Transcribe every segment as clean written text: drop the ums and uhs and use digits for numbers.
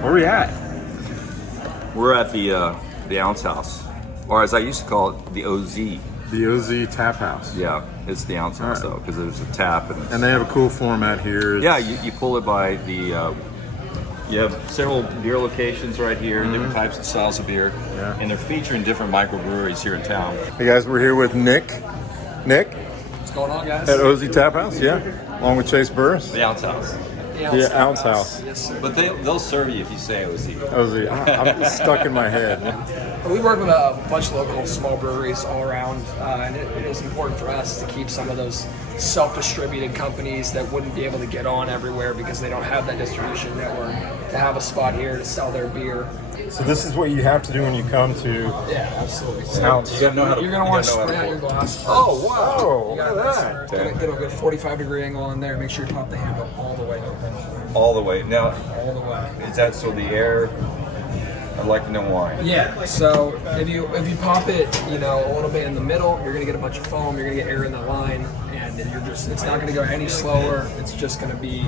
Where are we at? We're at the Ounce House, or as I used to call it, the OZ. The OZ Tap House. Yeah, it's the Ounce House though, because there's a tap and they have a cool format here. Yeah, you pull it by the. You have several beer locations right here, different types and styles of beer, and they're featuring different microbreweries here in town. Hey guys, we're here with Nick. Nick What's going on, guys? at OZ Tap House, yeah, along with Chase Burris. The Ounce House. The Ounce House. Yes, sir. But they'll serve you if you say OZ. OZ. I'm just stuck in my head. We work with a bunch of local small breweries all around, and it is important for us to keep some of those self-distributed companies that wouldn't be able to get on everywhere because they don't have that distribution network to have a spot here to sell their beer. So this is what you have to do when you come to Yeah, absolutely. Ounce. You're gonna want to spray out your glass. Oh, wow. You Look got at that. Get a good 45-degree angle on there. Make sure you pop the handle all the way open. All the way. Now, All the way. is that so the air? I'd like to know why. Yeah. So if you pop it, a little bit in the middle, you're gonna get a bunch of foam. You're gonna get air in the line, and it's not gonna go any slower. It's just gonna be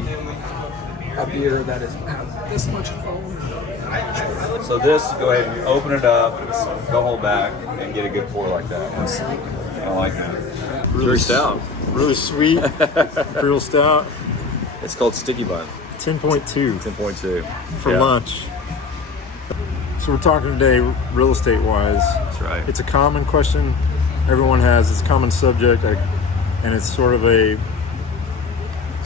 a beer that have this much foam. So this, go ahead and open it up, go hold back, and get a good pour like that. I like that. Very stout. Really sweet, real stout. It's called Sticky Bun. 10.2 10.2. for lunch. So we're talking today real estate wise. That's right. It's a common question everyone has. It's a common subject, and it's sort of It's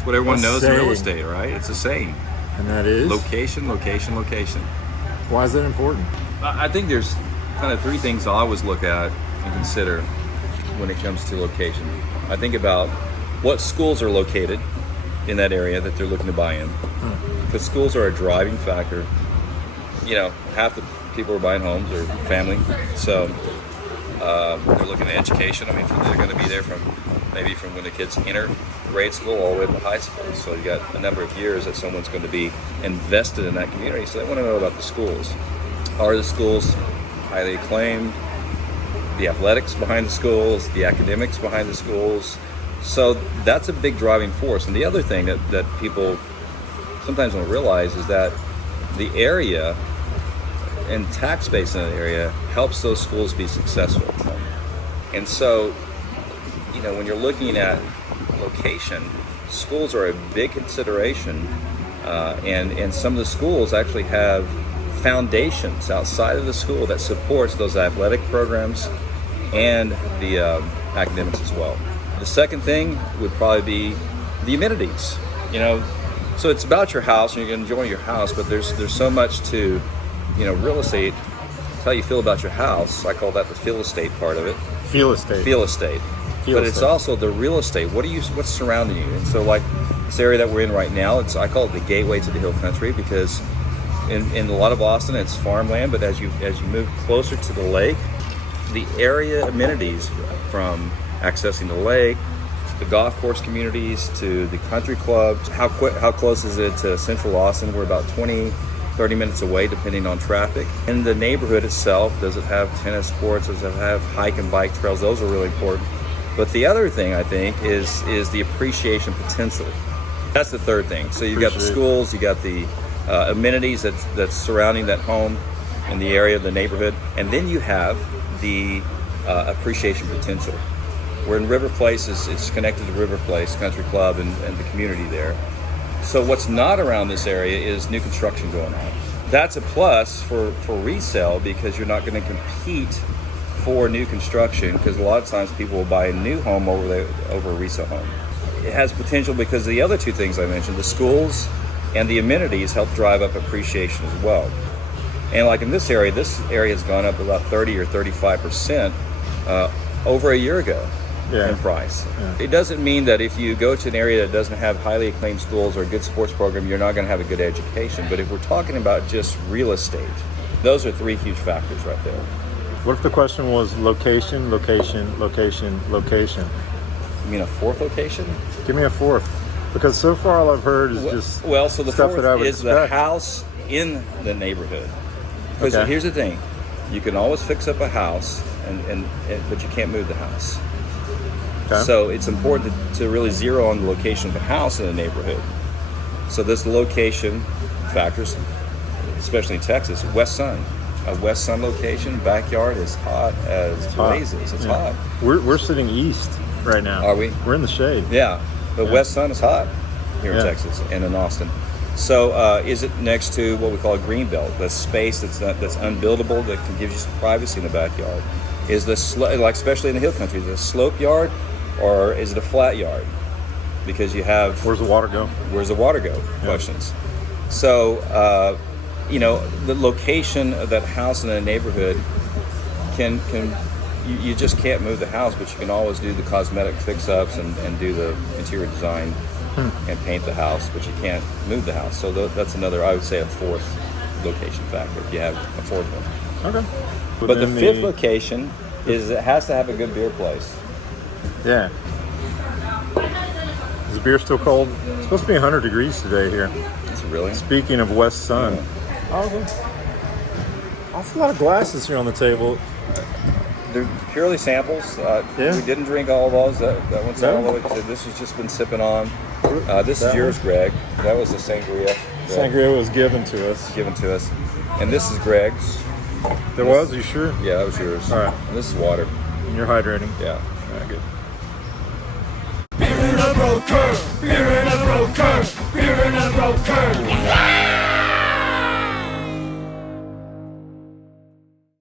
what everyone knows in real saying. estate, right? It's a saying. and that is Location, location, location. why is that important? I think there's kind of three things I always look at and consider when it comes to location. I think about what schools are located in that area that they're looking to buy in. Because schools are a driving factor. Half the people are buying homes or family. So they're looking at education. They're going to be there from when the kids enter grade school all the way to high school. So you got a number of years that someone's going to be invested in that community. So they want to know about the schools. Are the schools highly acclaimed? The athletics behind the schools, the academics behind the schools. So that's a big driving force. And the other thing that people sometimes don't realize is that the area and tax base in that area helps those schools be successful. And so, when you're looking at location, schools are a big consideration. And some of the schools actually have foundations outside of the school that supports those athletic programs and the academics as well. The second thing would probably be the amenities. So it's about your house, and you're going to enjoy your house, but there's so much to, real estate. It's how you feel about your house. I call that the feel estate part of it. Feel estate. Feel estate. But it's also the real estate. What's surrounding you? And so, like this area that we're in right now, I call it the gateway to the hill country, because in a lot of Austin it's farmland, but as you move closer to the lake, the area amenities, from accessing the lake to the golf course communities to the country clubs. How close is it to central Austin? We're about 20-30 minutes away depending on traffic. In the neighborhood itself, does it have tennis courts? Does it have hike and bike trails? Those are really important. But the other thing I think is the appreciation potential. That's the third thing. So you've got the schools, you got the amenities that's surrounding that home in the area of the neighborhood, and then you have the appreciation potential. We're in River Place, it's connected to River Place Country Club and the community there. So what's not around this area is new construction going on. That's a plus for resale, because you're not going to compete for new construction, because a lot of times people will buy a new home over a resale home. It has potential because of the other two things I mentioned, the schools and the amenities help drive up appreciation as well. And like in this area has gone up about 30 or 35% over a year ago in price. Yeah. It doesn't mean that if you go to an area that doesn't have highly acclaimed schools or a good sports program, you're not going to have a good education. But if we're talking about just real estate, those are three huge factors right there. What if the question was location, location, location, location? You mean a fourth location? Give me a fourth. Because so far all I've heard is just so the stuff fourth that I would is expect. the house in the neighborhood. Because here's the thing, you can always fix up a house, but you can't move the house. Okay. So it's important to really zero on the location of the house in the neighborhood. So this location factors, especially in Texas, West Sun. A West Sun location, backyard is hot as blazes. It's hot. We're sitting east right now. Are we? We're in the shade. Yeah, but Yeah. West Sun is hot here in Yeah. Texas and in Austin. So is it next to what we call a green belt, the space that's unbuildable, that can give you some privacy in the backyard? Is this like, especially in the hill country, is it a slope yard or is it a flat yard? Because you have Where's the water go? where's the water go questions. So the location of that house in a neighborhood can you just can't move the house, but you can always do the cosmetic fix-ups and do the interior design and paint the house, but you can't move the house. So that's another, I would say, a fourth location factor if you have a fourth one. Okay. But the fifth location is it has to have a good beer place. Yeah. Is the beer still cold? It's supposed to be 100 degrees today here. Is it really? Speaking of West Sun. Awful lot of glasses here on the table. They're purely samples. Yeah. We didn't drink all of those. That one's No? all the way. This has just been sipping on. This That is yours, one? Greg. That was the sangria. that Sangria was given to us. given to us. And this is Greg's. There was? You sure? Yeah, that was yours. All right. And this is water. And you're hydrating. Yeah. All right, good. Beer in a broker, beer in a broker, beer in a broker.